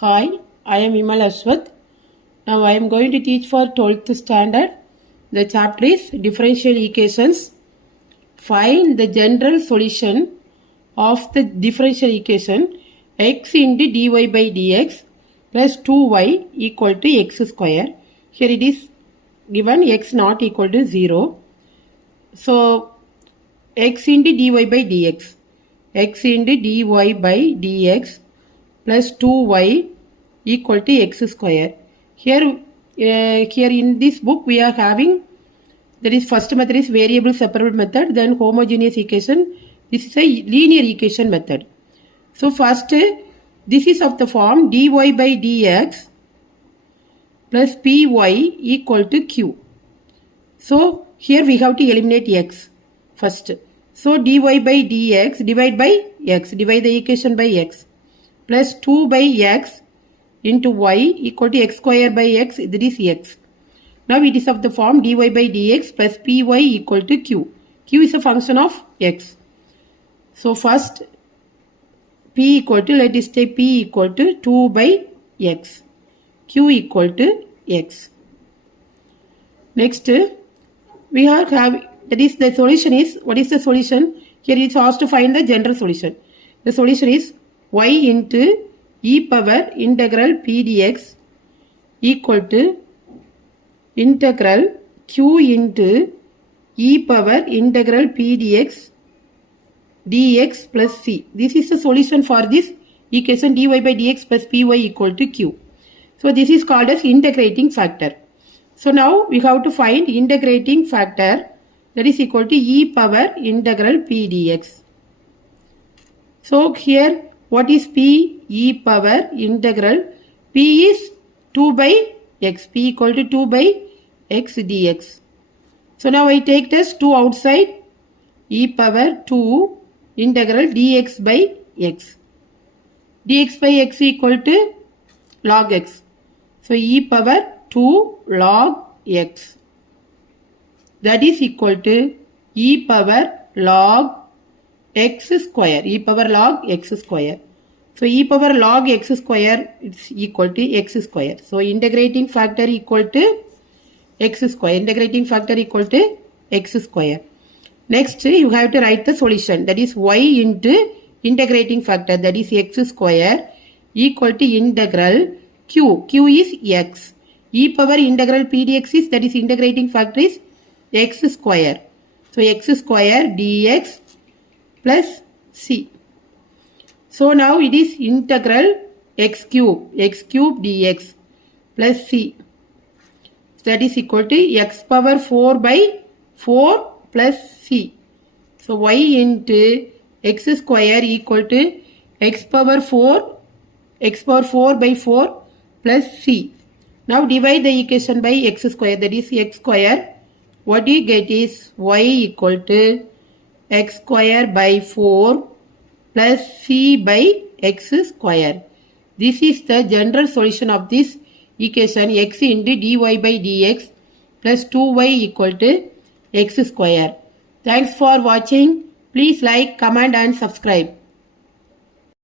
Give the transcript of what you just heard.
Hi, I am Vimal Ashwath. Now I am going to teach for 12th standard. The chapter is differential equations. Find the general solution of the differential equation x into dy by dx plus 2y equal to x square. Here it is given x not equal to 0. So x into dy by dx. X into dy by dx plus 2y equal to x square. Here in this book we are having, that is first method is variable separable method, then homogeneous equation. This is a linear equation method. So first this is of the form dy by dx plus py equal to q. So here we have to eliminate x first. So dy by dx divide by x, divide the equation by x, plus 2 by x into y equal to x square by x, that is x. Now it is of the form dy by dx plus py equal to q. Q is a function of x. So first p equal to, let us take p equal to 2 by x. Q equal to x. Next we are having, that is the solution is, what is the solution? Here it is asked to find the general solution. The solution is y into e power integral p dx equal to integral q into e power integral p dx plus c. This is the solution for this equation dy by dx plus py equal to q. So this is called as integrating factor. So now we have to find integrating factor, that is equal to e power integral p dx. So here what is p? E power integral p is 2 by x, p equal to 2 by x dx. So now I take this 2 outside, e power 2 integral dx by x. Dx by x equal to log x. So e power 2 log x. That is equal to e power log x square. E power log x square. So e power log x square is equal to x square. So integrating factor equal to x square. Integrating factor equal to x square. Next you have to write the solution, that is y into integrating factor, that is x square equal to integral q. Q is x. E power integral p dx is, that is integrating factor is x square. So x square dx plus c. So now it is integral x cube dx plus c. That is equal to x power 4 by 4 plus c. So y into x square equal to x power 4 by 4 plus c. Now divide the equation by x square, that is x square. What you get is y equal to x square by 4 plus c by x square. This is the general solution of this equation x into dy by dx plus 2y equal to x square. Thanks for watching. Please like, comment and subscribe.